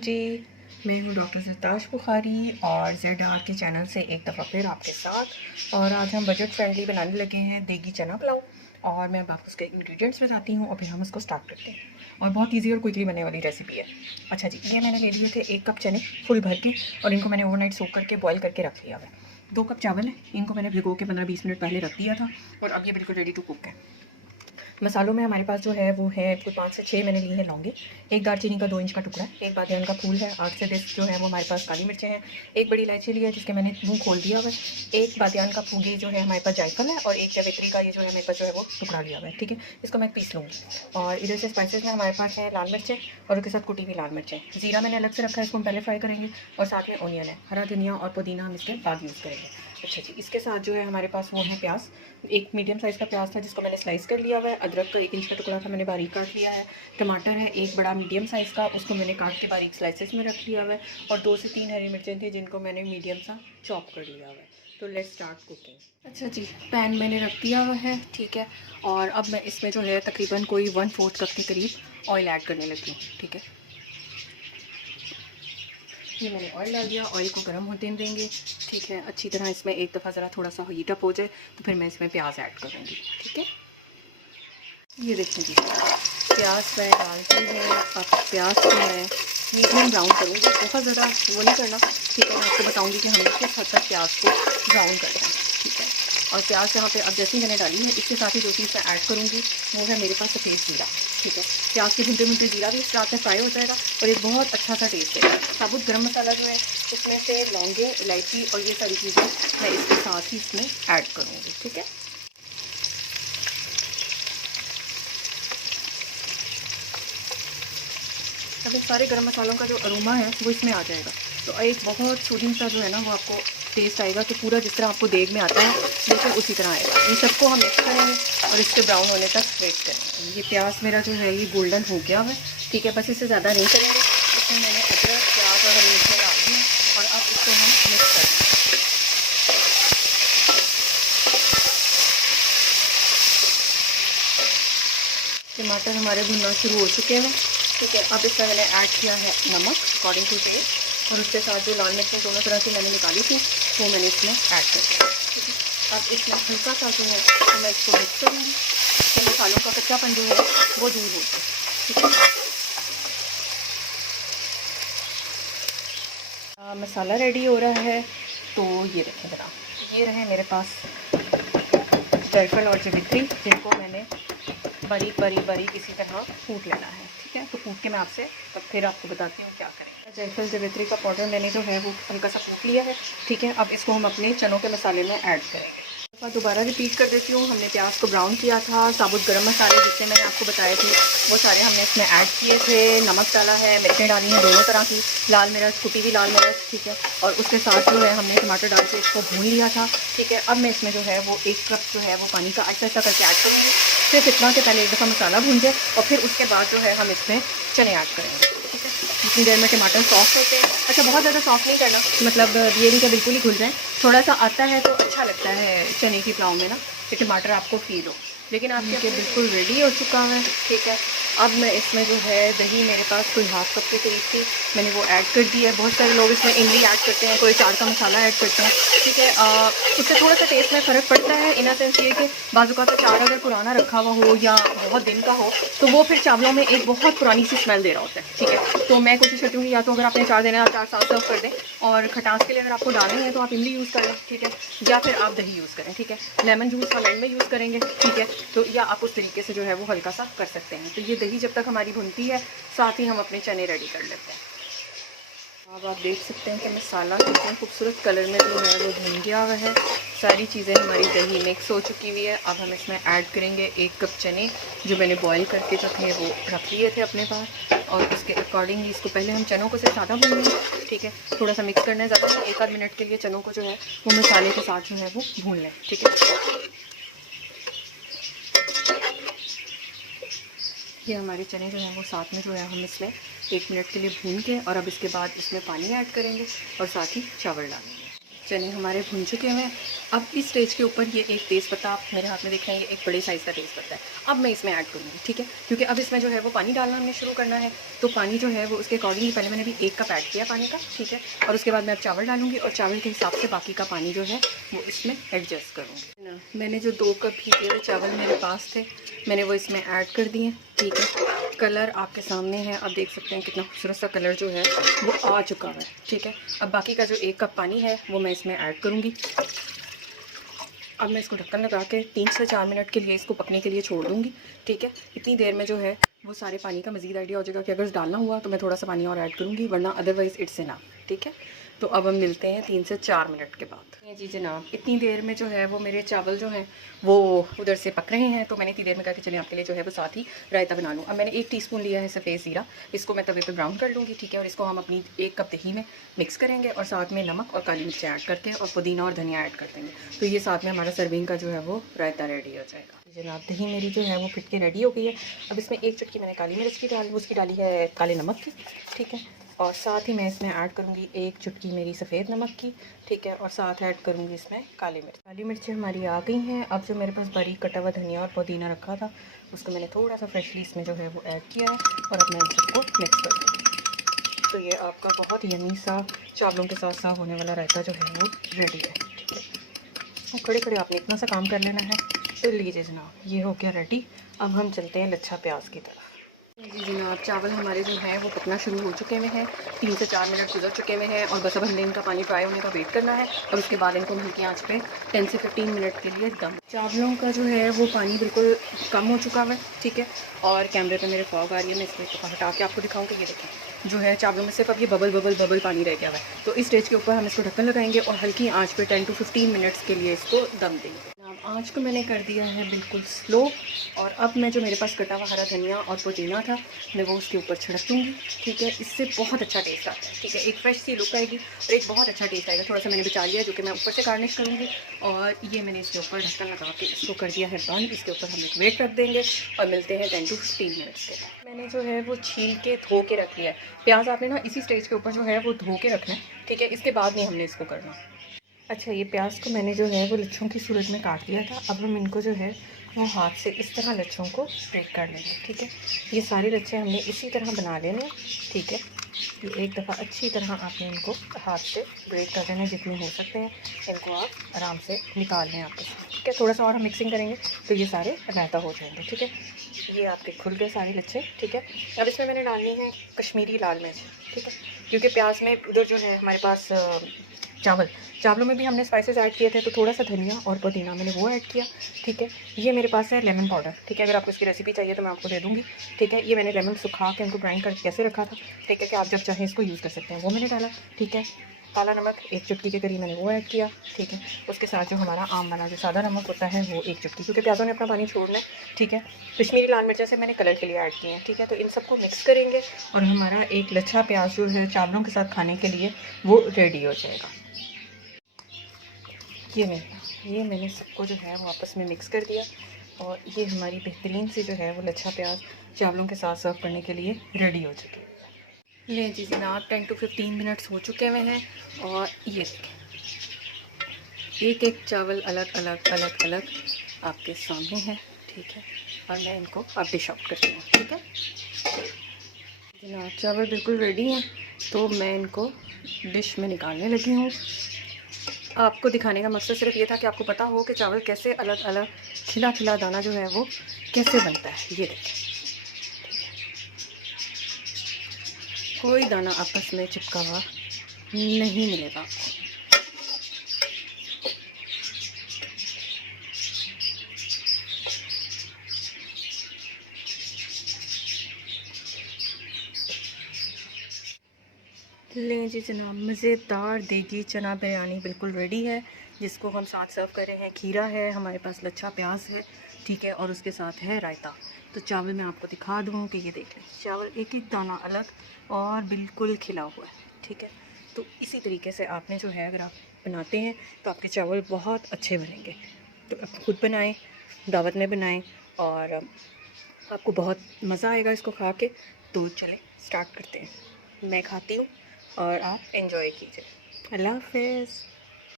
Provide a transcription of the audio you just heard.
जी, मैं हूँ डॉक्टर सरताज बुखारी और ZR के चैनल से एक दफ़ा फिर आपके साथ। और आज हम बजट फ्रेंडली बनाने लगे हैं देगी चना पुलाव। और मैं अब आपको उसके इंग्रेडिएंट्स बताती हूँ और फिर हम उसको स्टार्ट करते हैं। और बहुत इजी और क्विकली बनने वाली रेसिपी है। अच्छा जी, ये मैंने ले लिए थे 1 कप चने फुल भर के, और इनको मैंने ओवरनाइट सोक करके बॉयल करके रख लिया है। 2 कप चावल है, इनको मैंने भिगो के 15-20 मिनट पहले रख दिया था और अब ये बिल्कुल रेडी टू कुक है। मसालों में हमारे पास जो है वो है कुल 5 से 6 मैंने ली है लौंगे, एक दालचीनी का 2 इंच का टुकड़ा है, एक बादियान का फूल है, 8 से 10 जो है वो हमारे पास काली मिर्चें हैं, एक बड़ी इलायची ली है जिसके मैंने मुंह खोल दिया हुआ है, एक बादियान का फूगी जो है हमारे पास जायफल है, और एक जावित्री का ये जो है मेरे पास जो है वो टुकड़ा लिया हुआ है। ठीक है, इसको मैं पीस लूँगी। और इधर से स्पाइसेस में हमारे पास है लाल मिर्चें और उसके साथ कुटी हुई लाल मिर्चें, ज़ीरा मैंने अलग से रखा है, इसको हम पहले फ्राई करेंगे, और साथ में ऑनियन है, हरा धनिया और पुदीना हम इसके बाद यूज़ करेंगे। अच्छा जी, इसके साथ जो है हमारे पास वो है प्याज, एक मीडियम साइज़ का प्याज था जिसको मैंने स्लाइस कर लिया हुआ है, अदरक का 1 इंच का टुकड़ा था मैंने बारीक काट लिया है, टमाटर है एक बड़ा मीडियम साइज़ का, उसको मैंने काट के बारीक स्लाइसेस में रख लिया हुआ है, और 2 से 3 हरी मिर्चें थी जिनको मैंने मीडियम सा चॉप कर लिया हुआ है। तो लेट्स स्टार्ट कुकिंग। अच्छा जी, पैन मैंने रख दिया हुआ है, ठीक है। और अब मैं इसमें जो है तकरीबन कोई 1/4 कप के करीब ऑयल ऐड करने लगी हूँ। ठीक है, ये मैंने ऑयल डाल दिया, ऑयल को गर्म होने देंगे। ठीक है, अच्छी तरह इसमें एक दफ़ा ज़रा थोड़ा सा हीट अप हो जाए तो फिर मैं इसमें प्याज ऐड करूँगी। ठीक है, ये देखें जी, प्याज मैं डाल दी है। अब प्याज को मैं मीडियम ब्राउन करूँगी, बहुत ज़्यादा वो नहीं करना। ठीक है, मैं आपको बताऊँगी कि हमने किस हद तक प्याज को ब्राउन करना है। ठीक है, और प्याज यहाँ पे अब जैसे ही मैंने डाली है, इसके साथ ही जो चीज़ मैं ऐड करूँगी वो है मेरे पास सफ़ेद ज़ीरा। ठीक है, प्याज के भुनते भुनते ज़ीरा भी इस रात में फ्राई हो जाएगा और एक बहुत अच्छा सा टेस्ट है। साबुत गरम मसाला जो है उसमें से लौंगे, इलायची और ये सारी चीज़ें मैं इसके साथ ही इसमें ऐड करूँगी। ठीक है, अब इन सारे गरम मसालों का जो अरोमा है वो इसमें आ जाएगा, तो एक बहुत सूदिंग सा जो है ना वो आपको टेस्ट आएगा कि पूरा जिस तरह आपको देग में आता है बिल्कुल उसी तरह आएगा। इन सबको हम मिक्स करेंगे और इसके ब्राउन होने तक वेट करेंगे। ये प्याज मेरा जो है ये गोल्डन हो गया है। ठीक है, बस इससे ज़्यादा नहीं करेंगे। इसमें मैंने अदरक, प्याज और हरी मिर्चें डाल दी और अब इसको हम मिक्स करेंगे। टमाटर हमारे भुनना शुरू हो चुके हैं। ठीक है, अब इसमें मैंने ऐड किया है नमक अकॉर्डिंग टू टेस्ट, और उसके साथ जो लाल मिर्चें दोनों तरह की मैंने निकाली थी वो मैंने इसमें ऐड कर दिया। ठीक है, अब इसमें हल्का सा जो है तो मैं इसको मिक्स करूँगी तो मसालों का कच्चापन जो है वो दूर हो जाए। ठीक है, मसाला रेडी हो रहा है। तो ये देखें ज़रा, ये रहे मेरे पास जायफल और जावित्री जिनको मैंने बारीक बारीक बारीक इसी तरह कूट लेना है। ठीक है, तो कूट के मैं आपसे तब फिर आपको बताती हूँ क्या करें। जायफल जावित्री का पाउडर मैंने जो है वो हल्का सा कूट लिया है। ठीक है, अब इसको हम अपने चनों के मसाले में ऐड करेंगे। दोबारा रिपीट कर देती हूँ, हमने प्याज को ब्राउन किया था, साबुत गरम मसाले जितने मैंने आपको बताए थे वो सारे हमने इसमें ऐड किए थे, नमक डाला है, मिर्चें डाली हैं दोनों तरह की, लाल मिर्च, कुटी हुई लाल मिर्च। ठीक है, और उसके साथ जो है हमने टमाटर डाल के इसको भून लिया था। ठीक है, अब मैं इसमें जो है वो 1 कप जो है वो पानी का ऐसा ऐसा करके ऐड करूँगी, सिर्फ इतना कि पहले एक दफ़ा मसाला भून जाए और फिर उसके बाद जो है हम इसमें चने ऐड करेंगे। ठीक है, जितनी देर में टमाटर सॉफ्ट होते हैं, अच्छा बहुत ज़्यादा सॉफ्ट नहीं करना, मतलब ये नहीं कि बिल्कुल ही घुल जाए, थोड़ा सा आता है तो अच्छा लगता है चने की पुलाव में ना कि टमाटर आपको फील हो। लेकिन आपके बिल्कुल रेडी हो चुका है। ठीक है, अब मैं इसमें जो है दही मेरे पास कोई 1/2 कप के करीब थी, मैंने वो ऐड कर दी है। बहुत सारे लोग इसमें इमली ऐड करते हैं, कोई चाट का मसाला ऐड करते हैं। ठीक है, उससे थोड़ा सा टेस्ट में फ़र्क पड़ता है। इन सेंस ये कि बाज़ू का चाट अगर पुराना रखा हुआ हो या बहुत दिन का हो तो वो फिर चावलों में एक बहुत पुरानी सी स्मेल दे रहा होता है। ठीक है, तो मैं कोशिश करती हूँ कि या तो अगर आपने चाट देना है आप चाट साथ सर्व कर दें, और खटास के लिए अगर आपको डालनी है तो आप इमली यूज़ करें। ठीक है, या फिर आप दही यूज़ करें। ठीक है, लेमन जूस हम एंड में यूज़ करेंगे। ठीक है, तो या आप उस तरीके से जो है वो हल्का सा कर सकते हैं। तो ये दही जब तक हमारी भुनती है साथ ही हम अपने चने रेडी कर लेते हैं। अब आप देख सकते हैं कि मसाला कितने खूबसूरत कलर में जो है वो भुन गया हुआ है, सारी चीज़ें हमारी दही मिक्स हो चुकी हुई है। अब हम इसमें ऐड करेंगे 1 कप चने जो मैंने बॉईल करके जो थे वो रख लिए थे अपने पास, और उसके अकॉर्डिंगली इसको पहले हम चनों को से ज़्यादा भून लेंगे। ठीक है, थोड़ा सा मिक्स करना है, ज़्यादा नहीं, 1 आध मिनट के लिए चनों को जो है वो मसाले के साथ जो है वो भून लें। ठीक है, ये हमारे चने जो हैं वो साथ में जो है हम इसमें 1 मिनट के लिए भून के, और अब इसके बाद इसमें पानी ऐड करेंगे और साथ ही चावल डालेंगे। चने हमारे भुन चुके हैं। अब इस स्टेज के ऊपर ये एक तेज़पत्ता आप मेरे हाथ में देख रहे हैं, ये एक बड़े साइज़ का तेज़पत्ता है। अब मैं इसमें ऐड करूँगी, ठीक है, क्योंकि अब इसमें जो है वो पानी डालना हमने शुरू करना है। तो पानी जो है वो उसके अकॉर्डिंग पहले मैंने भी 1 कप ऐड किया पानी का, ठीक है, और उसके बाद मैं अब चावल डालूँगी और चावल के हिसाब से बाकी का पानी जो है वो इसमें एडजस्ट करूँगी ना। मैंने जो 2 कप भीगे हुए चावल मेरे पास थे, मैंने वो इसमें ऐड कर दिए, ठीक है। कलर आपके सामने है, आप देख सकते हैं कितना खूबसूरत सा कलर जो है वो आ चुका है, ठीक है। अब बाकी का जो 1 कप पानी है वो मैं इसमें ऐड करूँगी। अब मैं इसको ढक्कन लगा के 3 से 4 मिनट के लिए इसको पकने के लिए छोड़ दूँगी, ठीक है। इतनी देर में जो है वो सारे पानी का मज़ीद आइडिया हो जाएगा कि अगर डालना हुआ तो मैं थोड़ा सा पानी और ऐड करूँगी, वरना अदरवाइज़ इट्स इनफ, ठीक है। तो अब हम मिलते हैं 3 से 4 मिनट के बाद। जी जनाब, इतनी देर में जो है वो मेरे चावल जो हैं वो उधर से पक रहे हैं, तो मैंने इतनी देर में कहा कि चलिए आपके लिए जो है वो साथ ही रायता बना लूँ। अब मैंने 1 टीस्पून लिया है सफ़ेद ज़ीरा, इसको मैं तवे पे ब्राउन कर लूँगी, ठीक है, और इसको हम अपनी 1 कप दही में मिक्स करेंगे और साथ में नमक और काली मिर्च ऐड करके और पुदीना और धनिया ऐड कर देंगे। तो ये साथ में हमारा सर्विंग का जो है वो रायता रेडी हो जाएगा। जनाब, दही मेरी जो है वो फिट के रेडी हो गई है। अब इसमें 1 चुटकी मैंने काली मिर्च की उसकी डाली है काले नमक की, ठीक है, और साथ ही मैं इसमें ऐड करूँगी 1 चुटकी मेरी सफ़ेद नमक की, ठीक है, और साथ ऐड करूँगी इसमें काली मिर्चें हमारी आ गई हैं। अब जो मेरे पास बारीक कटा हुआ धनिया और पुदीना रखा था उसको मैंने थोड़ा सा फ्रेशली इसमें जो है वो ऐड किया है और अब मैं इन सबको मिक्स कर दूँगी। तो ये आपका बहुत यमी सा चावलों के साथ साथ होने वाला रायता जो है वो रेडी है, ठीक है। और खड़े खड़े आपने इतना सा काम कर लेना है। तो लीजिए जनाब, ये हो गया रेडी। अब हम चलते हैं लच्छा प्याज की तरफ। जी जनाब, चावल हमारे जो हैं वो पकना शुरू हो चुके हुए हैं, 3 से 4 मिनट गुजर चुके हुए हैं और बस अब हमने इनका पानी ड्राई होने का वेट करना है और उसके बाद इनको हल्की आंच पे 10 से 15 मिनट के लिए दम। चावलों का जो है वो पानी बिल्कुल कम हो चुका है, ठीक है, और कैमरे पे मेरे फॉग आ रही है, मैं इसको हटा के आपको दिखाऊँगी। ये देखें, जो है चावलों में सिर्फ अब ये बबल बबल बबल पानी रह गया है। तो इस स्टेज के ऊपर हम इसको ढक्कन लगाएंगे और हल्की आँच पर 10 to 15 मिनट्स के लिए इसको दम देंगे। आँच को मैंने कर दिया है बिल्कुल स्लो और अब मैं जो मेरे पास कटा हुआ हरा धनिया और पुदीना था मैं वो उसके ऊपर छिड़क दूँगी, ठीक है। इससे बहुत अच्छा टेस्ट आता है, ठीक है, एक फ्रेश सी लुक आएगी और एक बहुत अच्छा टेस्ट आएगा। थोड़ा सा मैंने बचा लिया जो कि मैं ऊपर से गार्निश करूँगी और ये मैंने इसके ऊपर ढक्कन लगा के इसको कर दिया है बंद। इसके ऊपर हम एक वेट रख देंगे और मिलते हैं 10 to 15 मिनट्स के बाद। मैंने जो है वो छील के धो के रख लिया है। प्याज आपने ना इसी स्टेज के ऊपर जो है वो धो के रखना है, ठीक है, इसके बाद नहीं हमने इसको करना। अच्छा, ये प्याज को मैंने जो है वो लच्छों की सूरत में काट लिया था। अब हम इनको जो है वो हाथ से इस तरह लच्छों को ब्रेक कर लेंगे, ठीक है। ये सारे लच्छे हमने इसी तरह बना लेने, ठीक है। ये एक दफ़ा अच्छी तरह आपने इनको हाथ से ब्रेक कर लेना, जितने हो सकते हैं इनको आप आराम से निकाल लें आपस में, ठीक है। थोड़ा सा और हम मिक्सिंग करेंगे तो ये सारे रायता हो जाएंगे, ठीक है। ये आपके खुल गए सारे लच्छे, ठीक है। अब इसमें मैंने डालनी है कश्मीरी लाल मिर्च, ठीक है, क्योंकि प्याज में उधर जो है हमारे पास चावलों में भी हमने स्पाइसेस ऐड किए थे, तो थोड़ा सा धनिया और पुदीना मैंने वो ऐड किया, ठीक है। ये मेरे पास है लेमन पाउडर, ठीक है, अगर आपको इसकी रेसिपी चाहिए तो मैं आपको दे दूँगी, ठीक है। ये मैंने लेमन सुखा के उनको ग्राइंड करके कैसे रखा था, ठीक है, कि आप जब चाहें इसको यूज़ कर सकते हैं, वो मैंने डाला, ठीक है। काला नमक 1 चुटकी के करीब मैंने वो ऐड किया, ठीक है। उसके साथ जो हमारा आम वाला जो सादा नमक होता है वो 1 चुटकी, क्योंकि प्याज़ों ने अपना पानी छोड़ना है, ठीक है। कश्मीरी लाल मिर्च से मैंने कलर के लिए ऐड किए हैं, ठीक है। तो इन सबको मिक्स करेंगे और हमारा एक लच्छा प्याज जो है चावलों के साथ खाने के लिए वो रेडी हो जाएगा। ये मैंने सबको जो है वो आपस में मिक्स कर दिया और ये हमारी बेहतरीन सी जो है वो लच्छा प्याज चावलों के साथ सर्व करने के लिए रेडी हो चुकी है। ये जी जनाब 10 to 15 मिनट्स हो चुके हुए हैं और ये देखें, एक एक चावल अलग अलग आपके सामने है, ठीक है। और मैं इनको अब डिश आउट करती हूँ, ठीक है जनाब। चावल बिल्कुल रेडी हैं, तो मैं इनको डिश में निकालने लगी हूँ। आपको दिखाने का मकसद सिर्फ ये था कि आपको पता हो कि चावल कैसे अलग अलग खिला खिला दाना जो है वो कैसे बनता है। ये देखें, कोई दाना आपस में चिपका हुआ नहीं मिलेगा आपको। लें जी जनाब, मज़ेदार देगी चना बिरयानी बिल्कुल रेडी है, जिसको हम साथ सर्व कर रहे हैं। खीरा है हमारे पास, लच्छा प्याज है, ठीक है, और उसके साथ है रायता। तो चावल मैं आपको दिखा दूँ कि ये देख लें, चावल एक एक दाना अलग और बिल्कुल खिला हुआ है, ठीक है। तो इसी तरीके से आपने जो है अगर आप बनाते हैं तो आपके चावल बहुत अच्छे बनेंगे। तो आप खुद बनाएँ, दावत में बनाएँ और आपको बहुत मज़ा आएगा इसको खा के। तो चलें स्टार्ट करते हैं, मैं खाती हूँ और आप एंजॉय कीजिए। अल्लाह हाफ़िज़।